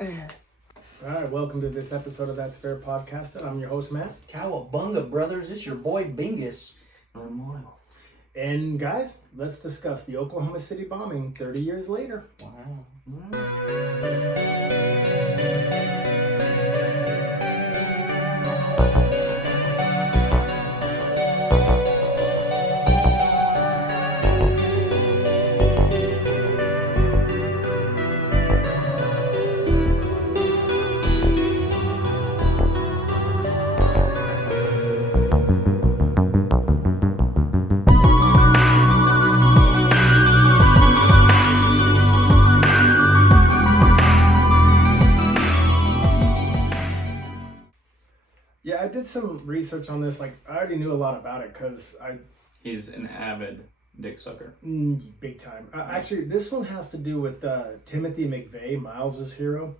All right, welcome to this episode of That's Fair Podcast. I'm your host, Matt. Cowabunga, brothers. It's your boy, Bingus. I'm Myles. And guys, let's discuss the Oklahoma City bombing 30 years later. Wow. Yeah, I did some research on this. Like, I already knew a lot about it because He's an avid dick sucker. big time. Actually, this one has to do with Timothy McVeigh, Myles' hero.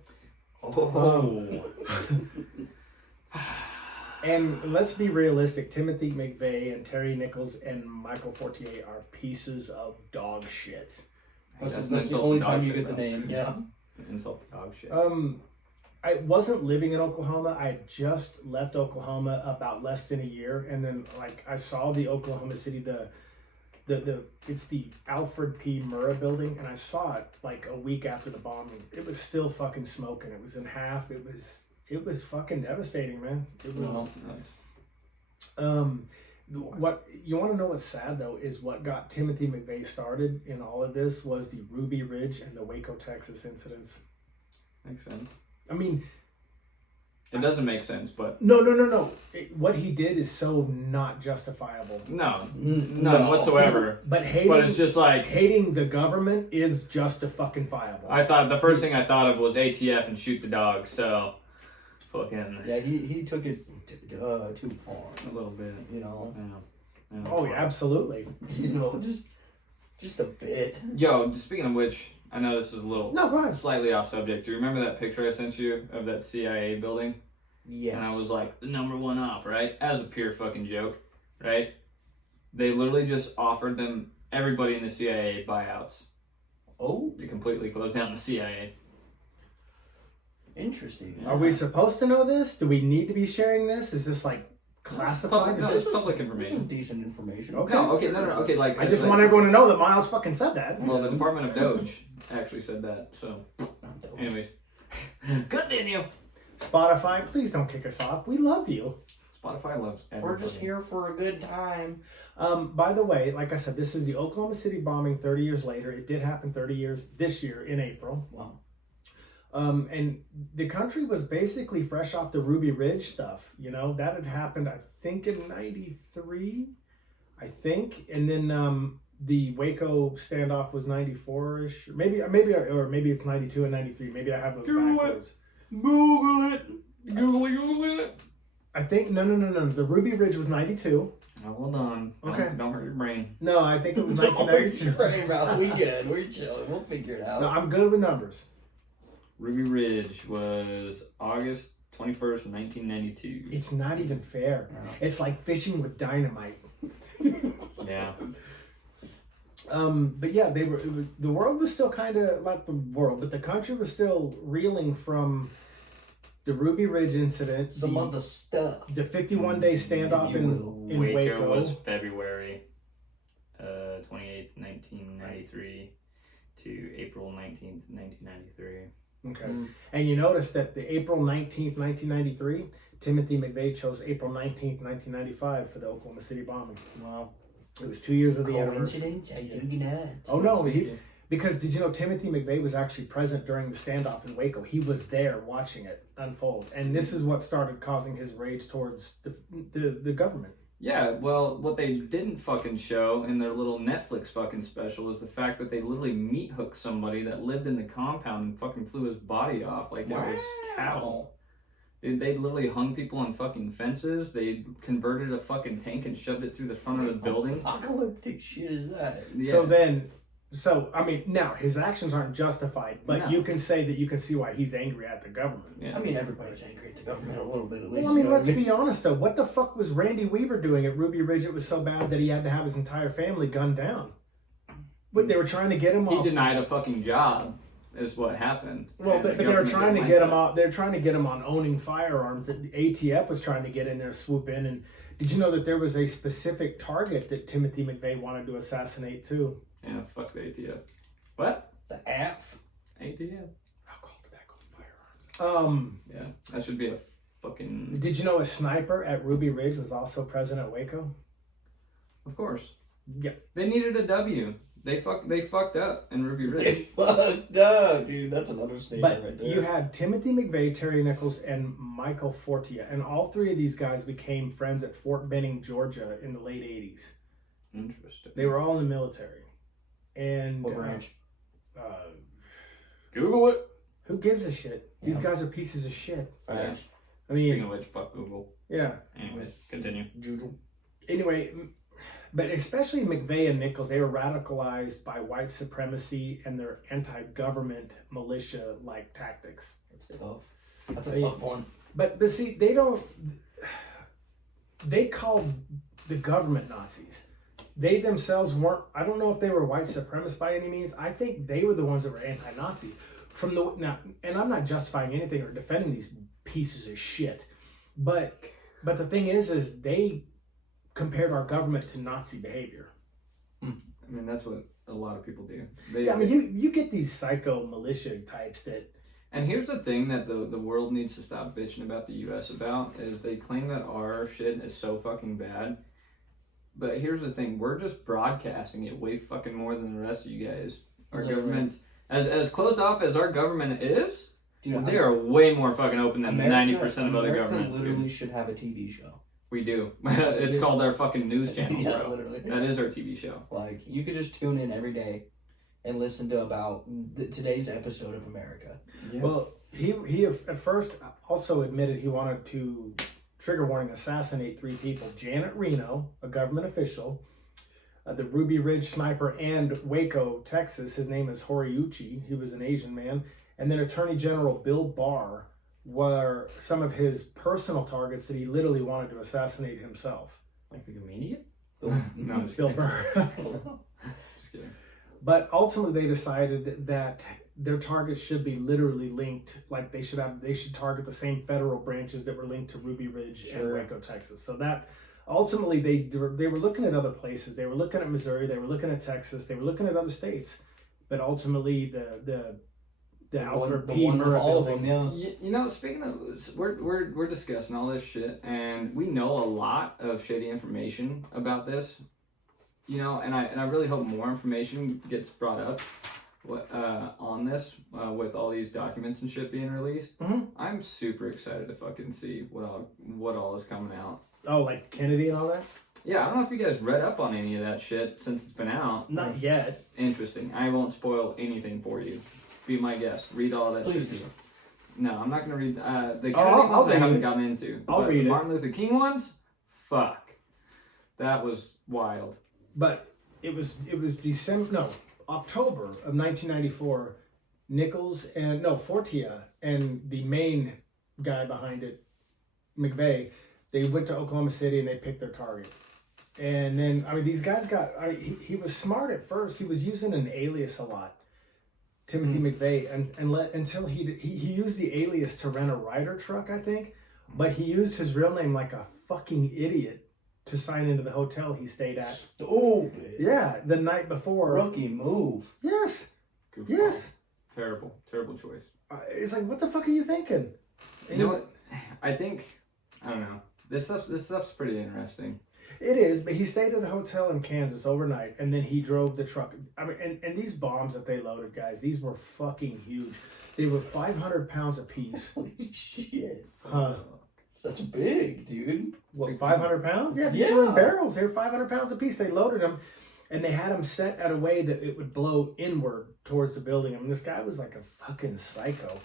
And let's be realistic. Timothy McVeigh and Terry Nichols and Michael Fortier are pieces of dog shit. That's the only time you get the name. Yeah. Insult the dog shit. I wasn't living in Oklahoma. I had just left Oklahoma about less than a year, and then I saw the Oklahoma City it's the Alfred P. Murrah building, and I saw it like a week after the bombing. It was still fucking smoking. It was in half. It was fucking devastating, man. It was. What you want to know what's sad though is what got Timothy McVeigh started in all of this was the Ruby Ridge and the Waco, Texas incidents. Makes sense. I mean, it doesn't make sense, but no. What he did is so not justifiable. none whatsoever. But it's just like hating the government is justifiable. I thought the first thing I thought of was ATF and shoot the dog. So, fucking Yeah, he took it too far. a little bit. You know. Yeah. Oh yeah, absolutely. You know, just a bit. Yo, speaking of which, I know this is a little No, go ahead. slightly off subject. Do you remember that picture I sent you of that CIA building? Yes. And I was like, the number one op, right? As a pure fucking joke, right? They literally just offered them, everybody in the CIA, buyouts to completely close down the CIA. Interesting. Are we supposed to know this? Do we need to be sharing this? Is this like classified? No, it's public This is information. decent information. Okay. No, okay, like... I just like, want everyone to know that Myles fucking said that. Well, the Department of Doge actually said that, so... Anyways. Continue. Spotify, please don't kick us off. We love you. Spotify loves everybody. We're just here for a good time. By the way, like I said, this is the Oklahoma City bombing 30 years later. It did happen 30 years this year in April. Wow. And the country was basically fresh off the Ruby Ridge stuff. You know, that had happened, I think, in 93, I think. And then the Waco standoff was 94-ish. Maybe it's 92 and 93. Maybe I have those backwards. Google it. I think, no. The Ruby Ridge was 92. Now, hold on. Okay. Don't hurt your brain. No, I think it was Don't worry 1992. about we good. We're chilling. We'll figure it out. No, I'm good with numbers. Ruby Ridge was August 21st, 1992. It's not even fair. It's like fishing with dynamite. Yeah. But yeah, the world was still kind of, not the world, but the country was still reeling from the Ruby Ridge incident. Some of the stuff. The 51-day standoff in Waco. was February 28th, 1993 to April 19th, 1993. Okay. And you notice that the April 19th, 1993, Timothy McVeigh chose April 19th, 1995 for the Oklahoma City bombing. Wow. It was 2 years of the anniversary. Coincidence? I think not. Oh no, because did you know Timothy McVeigh was actually present during the standoff in Waco? He was there watching it unfold, and this is what started causing his rage towards the government. Yeah, well, what they didn't fucking show in their little Netflix fucking special is the fact that they literally meat hooked somebody that lived in the compound and fucking flew his body off like it was cattle. Dude, they literally hung people on fucking fences. They converted a fucking tank and shoved it through the front of the building. Apocalyptic shit is that? Yeah. So, I mean, now, his actions aren't justified, but No. you can say that you can see why he's angry at the government. Yeah. I mean, everybody's angry at the government a little bit at least. Well, I mean, you know let's be honest, though. What the fuck was Randy Weaver doing at Ruby Ridge? It was so bad that he had to have his entire family gunned down. But they were trying to get him He off. denied a fucking job. is what happened. Well, And but the they were government trying to didn't get like him out. They're trying to get him on owning firearms. That the ATF was trying to get in there, swoop in. And did you know that there was a specific target that Timothy McVeigh wanted to assassinate too? that. Yeah, fuck the ATF. What? The app. ATF. Alcohol, tobacco, and firearms. Yeah, that should be a fucking. Did you know a sniper at Ruby Ridge was also present at Waco? Of course. Yep. They needed a W. They fucked up in Ruby They Ridge. fucked up, dude. That's an understatement But right there. you had Timothy McVeigh, Terry Nichols, and Michael Fortia, and all three of these guys became friends at Fort Benning, Georgia, in the late '80s. Interesting. They were all in the military, and What branch? Google it. Who gives a shit? These Yeah. guys are pieces of shit. Facts. I mean, Speaking of which, fuck Google. yeah. Anyways, continue. Juju. Anyway, but especially McVeigh and Nichols, they were radicalized by white supremacy and their anti-government militia-like tactics. That's tough. That's a tough one. But see, they called the government Nazis. They themselves weren't, I don't know if they were white supremacists by any means. I think they were the ones that were anti-Nazi. Now, and I'm not justifying anything or defending these pieces of shit. But the thing is they compared our government to Nazi behavior. I mean, that's what a lot of people do. Yeah, I mean, you get these psycho militia types that. And here's the thing that the world needs to stop bitching about the U.S. about is they claim that our shit is so fucking bad. But here's the thing, we're just broadcasting it way fucking more than the rest of you guys. Our government's, as closed off as our government is, Dude, they are way more fucking open than 90% of other America governments. literally Dude. should have a TV show. We do. Just- It's called our fucking news channel, Yeah, bro. literally. That is our TV show. Like, you could just tune in every day and listen to about today's episode of America. Yeah. Well, he at first also admitted he wanted to, trigger warning, assassinate 3 people. Janet Reno, a government official, the Ruby Ridge sniper, and Waco, Texas. His name is Horiuchi. He was an Asian man. And then Attorney General Bill Barr were some of his personal targets that he literally wanted to assassinate himself. Like the comedian? Oh, No, I'm just Bill kidding. Burr. Just kidding. But ultimately, they decided that their targets should be literally linked. Like they should target the same federal branches that were linked to Ruby Ridge and Sure. Waco, Texas. So that ultimately they were looking at other places. They were looking at Missouri. They were looking at Texas. They were looking at other states. But ultimately, the Alfred P. one with Murrah all of building. them, yeah. You know, speaking of, we're discussing all this shit, and we know a lot of shitty information about this. You know, and I really hope more information gets brought up on this with all these documents and shit being released. Mhm. I'm super excited to fucking see what all is coming out. Oh, like Kennedy and all that? Yeah, I don't know if you guys read up on any of that shit since it's been out. Not yet. Interesting. I won't spoil anything for you. Be my guest. Read all that Please shit. do. No, I'm not gonna read the Kennedy I'll ones. I read haven't it. gotten into. I'll But read the it. Martin Luther King ones. Fuck, that was wild. But it was October of 1994. Nichols and Fortia and the main guy behind it, McVeigh, they went to Oklahoma City and they picked their target. And then these guys he was smart at first. He was using an alias a lot, Timothy McVeigh, until he used the alias to rent a Ryder truck, I think, but he used his real name like a fucking idiot to sign into the hotel he stayed at. Stupid. Yeah, the night before. Rookie move. Yes. Goofball. Yes. Terrible choice. It's like, what the fuck are you thinking? You know what? I don't know. This stuff's pretty interesting. It is, but he stayed at a hotel in Kansas overnight, and then he drove the truck. And these bombs that they loaded, guys, these were fucking huge. They were 500 pounds apiece. Holy shit. Huh. That's big, dude. What, 500 pounds? Yeah, these were in Yeah. barrels. They were 500 pounds apiece. They loaded them, and they had them set at a way that it would blow inward towards the building. I mean, this guy was like a fucking psycho.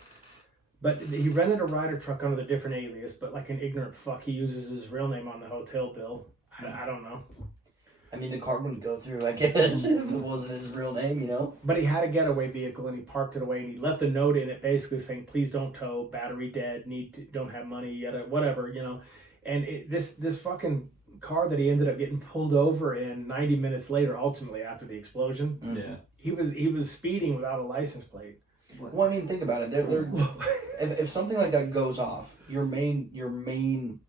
But he rented a Ryder truck under a different alias, but like an ignorant fuck, he uses his real name on the hotel bill. I don't know. I mean, the car wouldn't go through, I guess, if it wasn't his real name, you know? But he had a getaway vehicle, and he parked it away, and he left a note in it basically saying, please don't tow, battery dead, don't have money yet, whatever, you know. And this fucking car that he ended up getting pulled over in 90 minutes later, ultimately after the explosion, Yeah. he was speeding without a license plate. Well, I mean, think about it. They're if something like that goes off, your main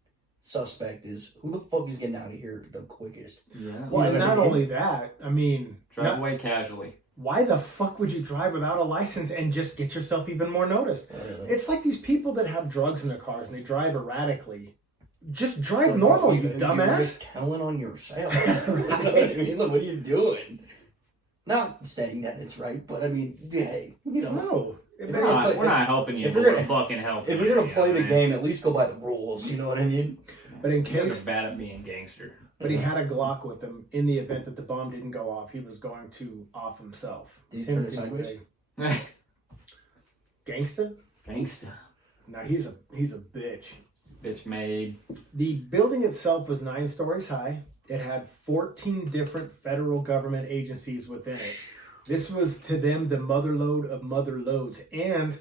suspect is who the fuck is getting out of here the quickest. Yeah. Well, and You know what not I mean? only that, I mean, Drive away casually. why the fuck would you drive without a license and just get yourself even more noticed? It's like these people that have drugs in their cars and they drive erratically. Just drive normal, you You're dumbass. just telling on yourself. What are you doing? Not saying that it's right, but I mean, hey, you know. No. We're not helping you. if But you're we're gonna- fucking helping. If you're gonna play the man. game, at least go by the rules. You know what I mean? But in You guys case, are bad at being gangster. but he had a Glock with him in the event that the bomb didn't go off. He was going to off himself. Did he turn it sideways? McVeigh. Gangsta? Gangsta. No, he's a bitch. Bitch made. The building itself was 9 stories high. It had 14 different federal government agencies within it. This was to them the motherlode of mother loads and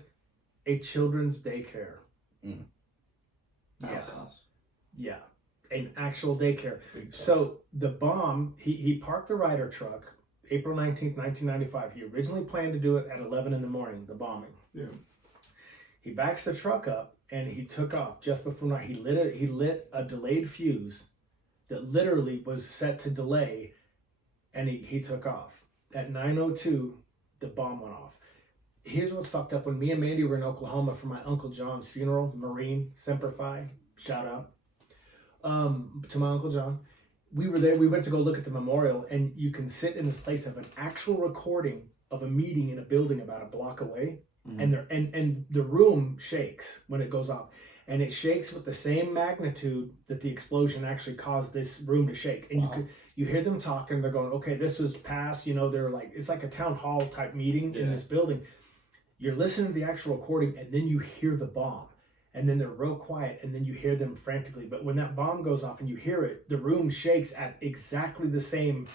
a children's daycare. House sauce. Yeah, an actual daycare. Big stuff. So the bomb, he parked the Ryder truck April 19th, 1995. He originally planned to do it at 11 in the morning, the bombing. Yeah. He backs the truck up and he took off just before night. He lit a delayed fuse that literally was set to delay, and he took off. At 9:02, the bomb went off. Here's what's fucked up. When me and Mandy were in Oklahoma for my Uncle John's funeral, Marine, Semper Fi, shout out to my Uncle John. We were there. We went to go look at the memorial, and you can sit in this place of an actual recording of a meeting in a building about a block away. Mhm. And the room shakes when it goes off, and it shakes with the same magnitude that the explosion actually caused this room to shake. And Wow. you hear them talking. They're going, okay, this was passed. You know, they're like, it's like a town hall type meeting in Yeah. this building. You're listening to the actual recording, and then you hear the bomb, and then they're real quiet, and then you hear them frantically. But when that bomb goes off and you hear it, the room shakes at exactly the same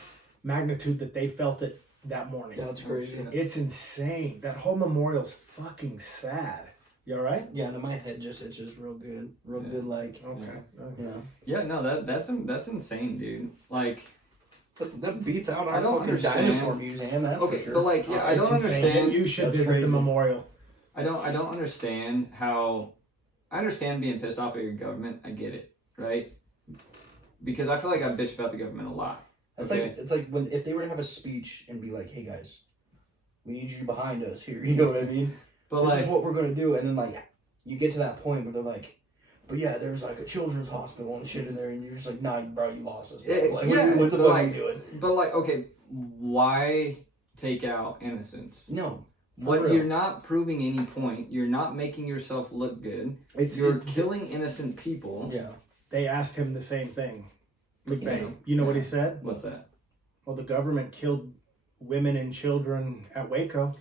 magnitude that they felt it that morning. That's crazy. shit. It's insane. That whole memorial's fucking sad. You all right? Yeah, no, my head just itches real good. Real Yeah. good, like, Okay. yeah. Yeah, no, that's insane, dude. Like, That beats out I our don't fucking understand. dinosaur museum, that's okay, for sure. but like, yeah, I It's don't insane. understand. You should That's visit crazy. the memorial. I don't understand how. I understand being pissed off at your government. I get it, right? Because I feel like I bitch about the government a lot. It's Okay. like when if they were to have a speech and be like, "Hey guys, we need you behind us here." You know what I mean? But This like, is what we're gonna do, and then like you get to that point where they're like, "But yeah, there's like a children's hospital and shit in there," and you're just like, "Nah, bro, you lost us." Bro. Like, yeah, what the but fuck like- are you doing? but like, okay, why take out innocence? No, for What real. you're not proving any point. You're not making yourself look good. You're killing innocent people. yeah. They asked him the same thing. McVeigh. Yeah. You know what Yeah. he said? What's that? Well, the government killed women and children at Waco.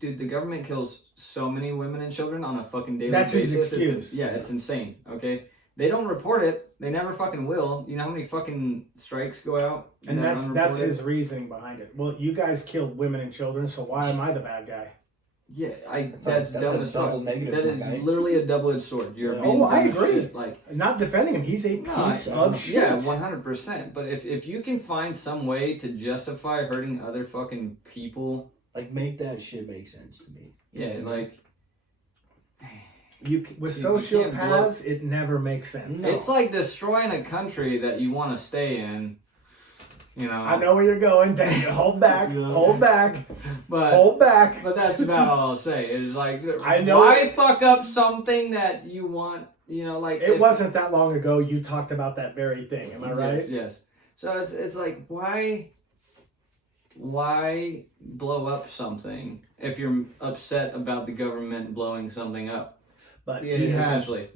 Dude, the government kills so many women and children on a fucking daily That's his basis. excuse. It's insane. Okay, they don't report it. They never fucking will. You know how many fucking strikes go out? And that are that's unreported? his reasoning behind it. Well, you guys killed women and children, so why am I the bad guy? Yeah, That's that's a dumb as double fuck. negative, That is okay? literally a double-edged sword. You're Yeah. being Oh, I dumb as agree. shit. Like, Not defending him. He's a No, piece I- of shit. yeah, 100%. But if you can find some way to justify hurting other fucking people, Like, make that shit make sense to me. yeah, like. With You can't sociopaths, it never makes sense. No. It's like destroying a country that you want to stay in, you know. I know where you're going. Dang it. Hold back. Yeah. Hold back. but Hold back. but that's about all I'll say. Is like, I know- why fuck up something that you want? You know, like It wasn't that long ago you talked about that very thing. Am I right? Yes. So it's like why blow up something if you're upset about the government blowing something up? But Yeah, he had essentially.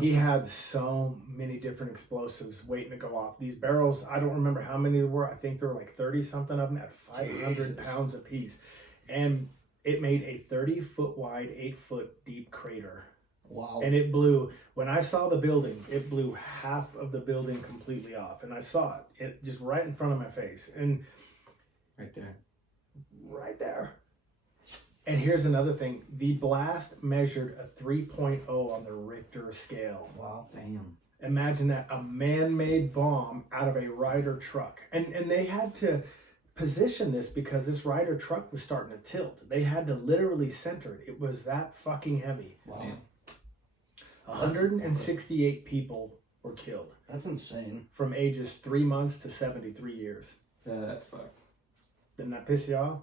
he had so many different explosives waiting to go off. These barrels, I don't remember how many there were. I think there were like 30 something of them at 500 Jesus. pounds apiece. And it made a 30-foot wide, 8-foot deep crater. Wow. And it blew, when I saw the building, it blew half of the building completely off. And I saw it just right in front of my face. And Right there. right there. And here's another thing. The blast measured a 3.0 on the Richter scale. Wow. Damn. Imagine that, a man-made bomb out of a Ryder truck. And they had to position this because this Ryder truck was starting to tilt. They had to literally center it. It was that fucking heavy. Wow. Damn. 168 people were killed That's insane. from ages 3 months to 73 years. That's fucked. Didn't that piss you off?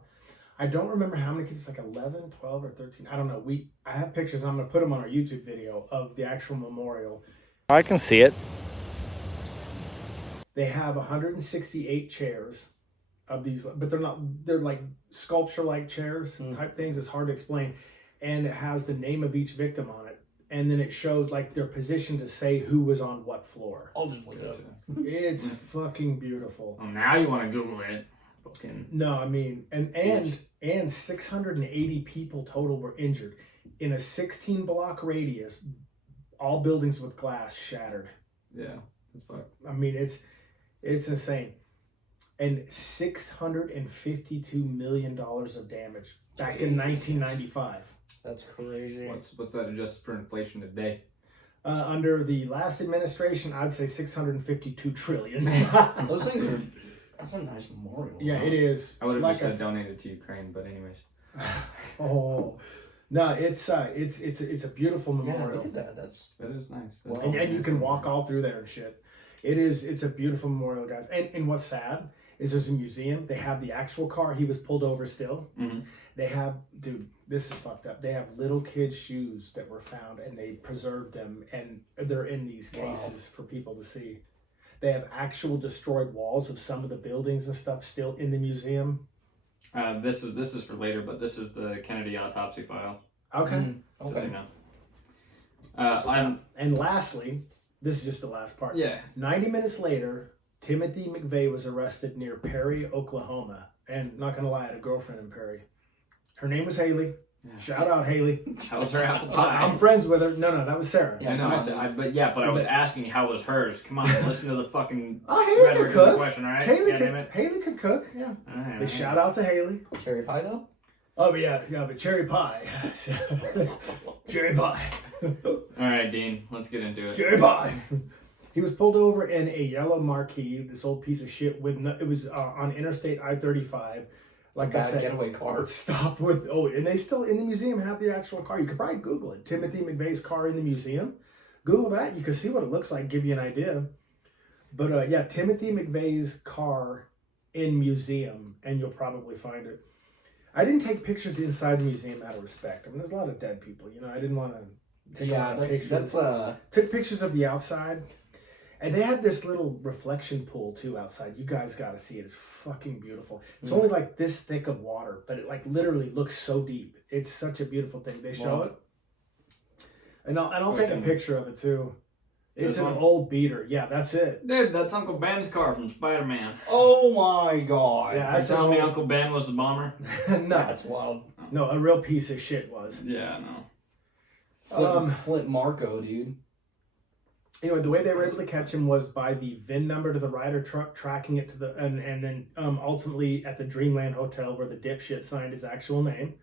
I don't remember how many kids. It's like 11, 12, or 13. I don't know. I have pictures. I'm going to put them on our YouTube video of the actual memorial. I can see it. They have 168 chairs of these, but they're like sculpture-like chairs type things. It's hard to explain. And it has the name of each victim on it. And then it shows like their position to say who was on what floor. I'll just look it up. It's fucking beautiful. Well, now you want to Google it. Fucking. No, I mean, and 680 people total were injured in a 16-block radius. All buildings with glass shattered. Yeah, that's fucked. I mean, it's insane. And $652 million of damage back in 1995. That's crazy. What's that adjusted for inflation today? Under the last administration, I'd say 652 trillion. Those things are. That's a nice memorial. Yeah, it is. I would have Like just I said said- donated to Ukraine, but anyways. Oh, no, it's a beautiful Yeah, memorial. look at that. That is nice. Wow. And you can walk all through there and shit. It's a beautiful memorial, guys. And what's sad is there's a museum. They have the actual car. He was pulled over still. Mhm. They have, dude, this is fucked up. They have little kids' shoes that were found and they preserved them and they're in these cases for people to see. They have actual destroyed walls of some of the buildings and stuff still in the museum. This is for later, but this is the Kennedy autopsy file. Okay. Just so okay. you know. And lastly, this is just the last part. Yeah. 90 minutes later, Timothy McVeigh was arrested near Perry, Oklahoma. And not going to lie, I had a girlfriend in Perry. Her name was Haley. Yeah. Shout out, Haley. How was her apple pie? I'm friends with her. No, that was Sarah. I know. But I was asking you how was hers. Come on, listen to the fucking Oh, Haley rhetoric could of the cook. question, all right? Haley, Damn it. Haley could cook, yeah. All right, But shout out to Haley. Cherry pie though. Oh, but yeah, but cherry pie. Cherry pie. All right, Dean. Let's get into it. Cherry pie. He was pulled over in a yellow Marquis, this old piece of shit. It was on Interstate I-35. Like I Bad said, getaway car. stop with. Oh, and they still in the museum have the actual car. You could probably Google it. Timothy McVeigh's car in the museum. Google that. You can see what it looks like. Give you an idea. But yeah, Timothy McVeigh's car in museum, and you'll probably find it. I didn't take pictures inside the museum out of respect. I mean, there's a lot of dead people. You know, I didn't want to take a lot of pictures. that's Took pictures of the outside. And they had this little reflection pool too outside. You guys got to see it. It's fucking beautiful. It's only like this thick of water, but it like literally looks so deep. It's such a beautiful thing. They show it. And I'll take a picture of it too. It's an old beater. Yeah, that's it. Dude, that's Uncle Ben's car from Spider-Man. Oh my god. Yeah, You that's telling me an Uncle Ben was the bomber? old... No, That's wild. no, a real piece of shit was. Yeah, no. Flint Marco, dude. Anyway, the way they were able to catch him was by the VIN number to the Ryder truck, tracking it to the and then ultimately at the Dreamland Hotel where the dipshit signed his actual name.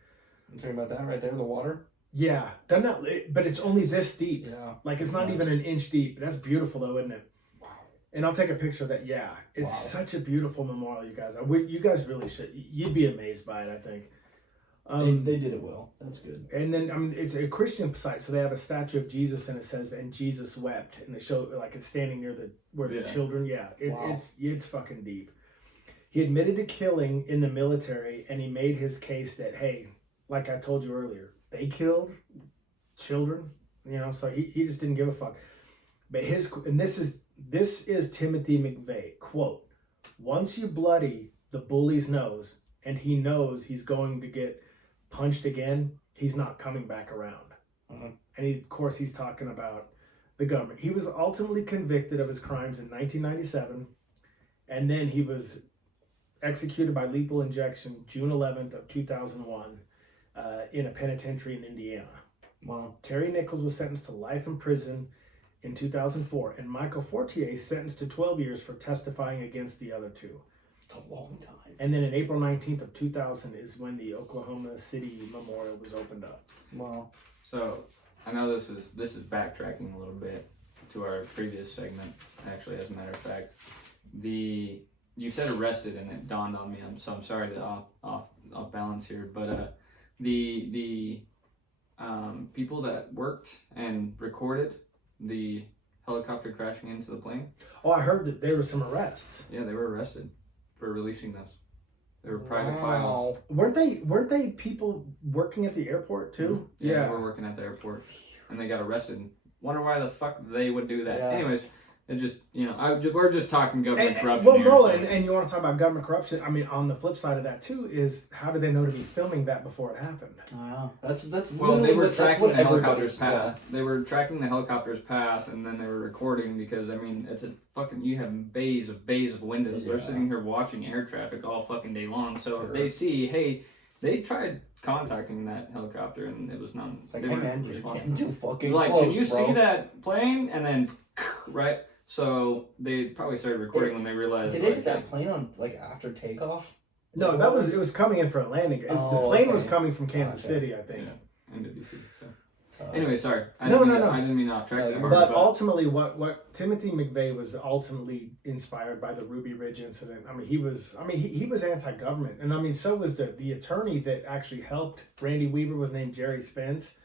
I'm talking about that right there, the water. Yeah, they're not, but it's only this deep. Yeah. Like it's not even an inch deep. That's beautiful though, isn't it? Wow. And I'll take a picture of that. Yeah, it's such a beautiful memorial, you guys. You guys really should. You'd be amazed by it, I think. They did it well. That's good. And then it's a Christian site, so they have a statue of Jesus, and it says, "And Jesus wept," and they show like it's standing near the children. Yeah, it's fucking deep. He admitted to killing in the military, and he made his case that hey, like I told you earlier, they killed children, you know. So he just didn't give a fuck. But this is Timothy McVeigh quote: "Once you bloody the bully's nose, and he knows he's going to get punched again, he's not coming back around." And of course he's talking about the government. He was ultimately convicted of his crimes in 1997, and then he was executed by lethal injection June 11th of 2001 in a penitentiary in Indiana. Wow. Terry Nichols was sentenced to life in prison in 2004, and Michael Fortier sentenced to 12 years for testifying against the other two. It's a long time. And then in April 19th of 2000 is when the Oklahoma City Memorial was opened up. Wow. So I know this is backtracking a little bit to our previous segment. Actually, as a matter of fact, the you said arrested, and it dawned on me. I'm sorry to off balance here, but the people that worked and recorded the helicopter crashing into the plane. Oh, I heard that there were some arrests. Yeah, they were arrested for releasing those. They were private files. Weren't they people working at the airport too? Mm-hmm. Yeah, they were working at the airport, and they got arrested. Wonder why the fuck they would do that. Yeah. Anyways, it just, we're just talking government corruption. Well, here, no, so. and you want to talk about government corruption? I mean, on the flip side of that too is how did they know to be filming that before it happened? Wow, that's well, they were tracking the helicopter's path. Yeah. They were tracking the helicopter's path, and then they were recording because it's a fucking, you have bays of windows. Yeah. They're sitting here watching air traffic all fucking day long. So if they see, hey, they tried contacting that helicopter and it was none. It's like, hey man, you're getting too fucking like, close, can you bro. see that plane? And then, right? So they probably started recording when they realized. Did they get that plane on after takeoff? No, it was coming in for a landing. The plane was coming from Kansas City, I think. Yeah, into DC. So. Anyway, sorry. I No. didn't mean off track. But ultimately, what Timothy McVeigh was ultimately inspired by the Ruby Ridge incident. I mean, he was anti-government, and so was the attorney that actually helped Randy Weaver was named Jerry Spence,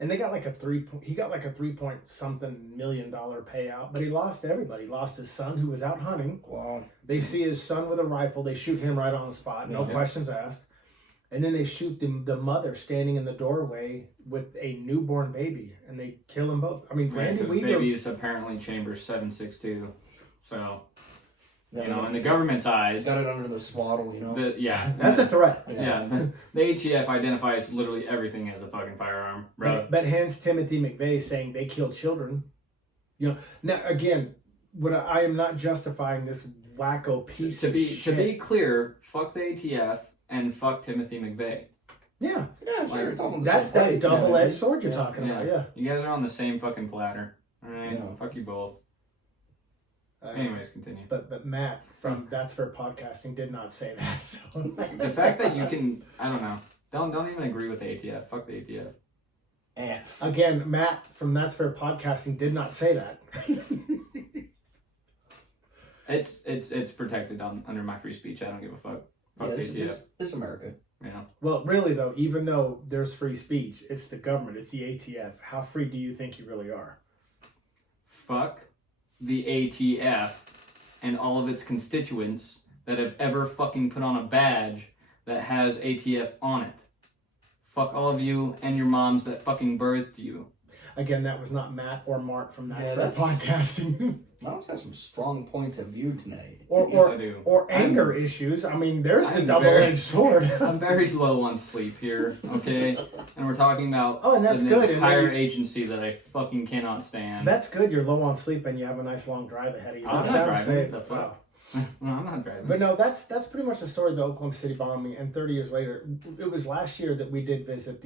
and they got like a 3-point-something million payout, but he lost everybody. He lost his son who was out hunting. Wow. They see his son with a rifle. They shoot him right on the spot. No questions asked. And then they shoot the mother standing in the doorway with a newborn baby, and they kill them both. I mean, Randy Weaver. The baby is apparently chamber 762, so in the government's eyes, got it under the swaddle, that's a threat. The ATF identifies literally everything as a fucking firearm, bro. But hence Timothy McVeigh saying they kill children. Now again, I am not justifying this wacko piece of shit. To be clear, fuck the ATF. And fuck Timothy McVeigh. Yeah, sure. It's all that's that double-edged sword you're talking about. Yeah, you guys are on the same fucking platter. All right, fuck you both. Anyways, continue. But Matt from That's Fair Podcasting did not say that. So the fact that you can, I don't know. Don't even agree with the ATF. Fuck the ATF. Again, Matt from That's Fair Podcasting did not say that. It's protected under my free speech. I don't give a fuck. This is America. Yeah. Well, really though, even though there's free speech, it's the government, it's the ATF. How free do you think you really are? Fuck the ATF and all of its constituents that have ever fucking put on a badge that has ATF on it. Fuck all of you and your moms that fucking birthed you. Again, that was not Matt or Mark from That's Fair Podcasting. Miles got some strong points of view tonight. Or anger issues. I mean, there's the double-edged sword. I'm very low on sleep here, okay? And we're talking about and that's good. Entire agency that I fucking cannot stand. That's good. You're low on sleep and you have a nice long drive ahead of you. I'm not driving. Wow. No, I'm not driving. But no, that's pretty much the story of the Oklahoma City bombing. And 30 years later, it was last year that we did visit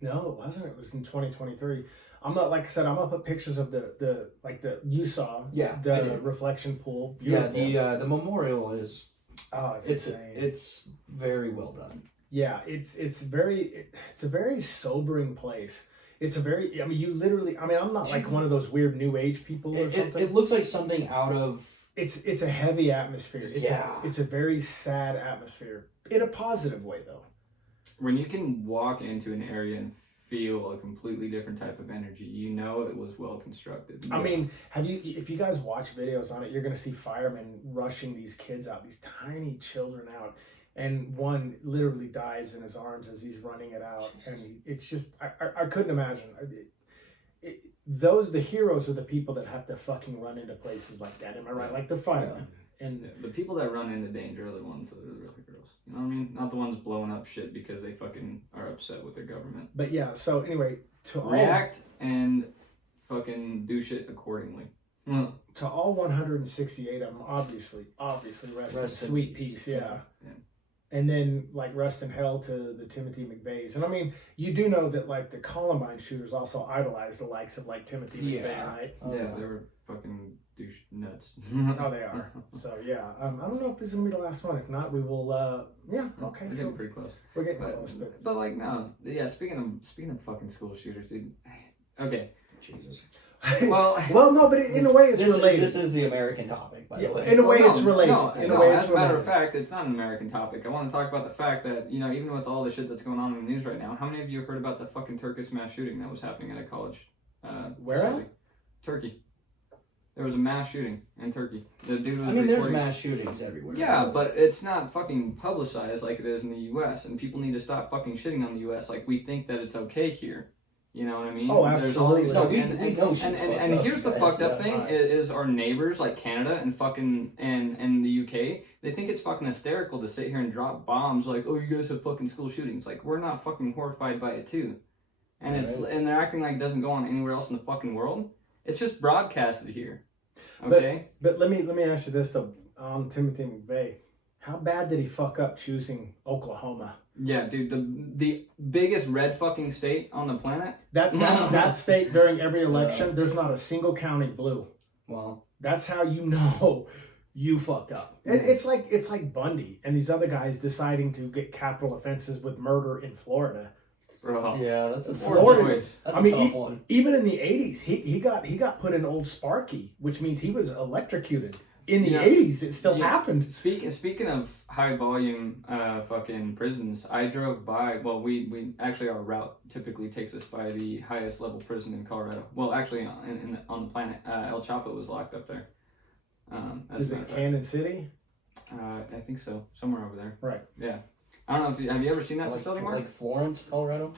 No, it wasn't. It was in 2023. I'm not, like I said, I'm gonna put pictures of the you saw the reflection pool. Beautiful. Yeah, the memorial is. It's insane. It's very well done. Yeah, it's a very sobering place. It's a very. I mean, you literally. I mean, I'm not like one of those weird new age people or something. It looks like something out of. It's a heavy atmosphere. It's a very sad atmosphere in a positive way though. When you can walk into an area and feel a completely different type of energy, it was well constructed. I mean, if you guys watch videos on it, you're going to see firemen rushing these kids out, these tiny children out, and one literally dies in his arms as he's running it out. And it's just, I couldn't imagine. The heroes are the people that have to fucking run into places like that. Am I right? Like the firemen. Yeah. And the people that run into danger are the ones that are the real heroes. You know what I mean? Not the ones blowing up shit because they fucking are upset with their government. But yeah, so anyway, react and fucking do shit accordingly. To all 168 of them, obviously rest in sweet peace. Yeah. And then rest in hell to the Timothy McVeighs. And I mean, you do know that the Columbine shooters also idolized the likes of Timothy McVeigh, right? Yeah, they were fucking douche nuts. Oh, they are. So yeah, I don't know if this is gonna be the last one. If not, we will. Okay. We're getting pretty close. We're getting close, but no. Yeah. Speaking of fucking school shooters, dude. Okay. Jesus. Well, no, but in a way it's related. This is the American topic, by the way. In a way, Well, it's related. As a matter of fact, it's not an American topic. I want to talk about the fact that, even with all the shit that's going on in the news right now, how many of you heard about the fucking Turkish mass shooting that was happening at a college? Where at? Turkey. There was a mass shooting in Turkey. The dude was there's reporting- mass shootings everywhere. Yeah, but it's not fucking publicized like it is in the U.S. And people need to stop fucking shitting on the U.S. Like we think that it's okay here. You know what I mean? Oh, There's all these absolutely. We know shit's fucked and up, here's the guys. fucked up Yeah, thing right. is our neighbors like Canada and fucking and the UK. They think it's fucking hysterical to sit here and drop bombs like, oh, you guys have fucking school shootings. Like we're not fucking horrified by it too, and and they're acting like it doesn't go on anywhere else in the fucking world. It's just broadcasted here. Okay. But let me ask you this though, on Timothy McVeigh, how bad did he fuck up choosing Oklahoma? Yeah, dude, the biggest red fucking state on the planet. That state during every election, there's not a single county blue. Well, that's how you know you fucked up. It's like Bundy and these other guys deciding to get capital offenses with murder in Florida. Bro. yeah, that's a Florida. That's a tough one. Even in the 80s, he got put in Old Sparky, which means he was electrocuted. In the 80s, it still happened. Speaking of high volume fucking prisons, I drove by. Well, we actually our route typically takes us by the highest level prison in Colorado. Well, actually, on the planet, El Chapo was locked up there. Is it Kansas City? I think so, somewhere over there. Right. Yeah. I don't know if have you ever seen that facility, Mark? Like Florence, Colorado.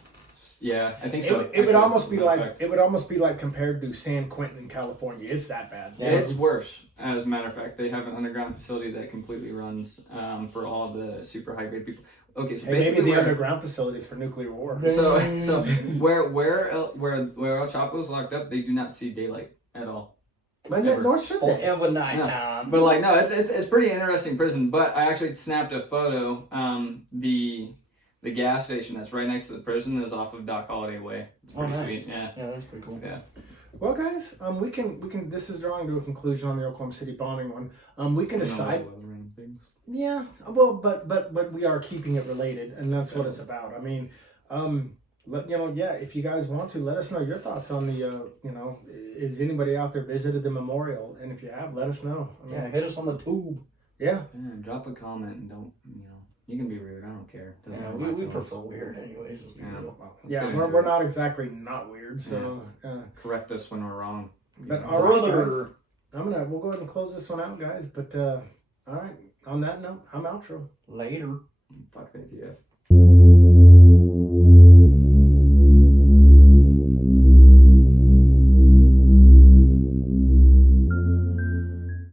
Yeah, I think so. It would almost be like compared to San Quentin in California. It's that bad. Yeah, it's worse. As a matter of fact, they have an underground facility that completely runs for all the super high grade people. Okay, so basically maybe the underground facilities for nuclear war. So where El Chapo is locked up, they do not see daylight at all. But nor should they. Ever nighttime. But no, it's pretty interesting prison. But I actually snapped a photo. The gas station that's right next to the prison is off of Doc Holliday Way. It's pretty sweet. Yeah, that's pretty cool. Yeah. Well, guys, we can. This is drawing to a conclusion on the Oklahoma City bombing one. We can decide. Yeah, well, but we are keeping it related, and that's what it's about. I mean, if you guys want to, let us know your thoughts on the. Is anybody out there visited the memorial? And if you have, let us know. Hit us on the tube. Yeah. Drop a comment and don't. You can be rude. I don't care. We prefer weird, anyways. We're not exactly not weird. So correct us when we're wrong. But all right, guys, we'll go ahead and close this one out, guys. But all right. On that note, I'm outro. Later. Fuck that, yeah.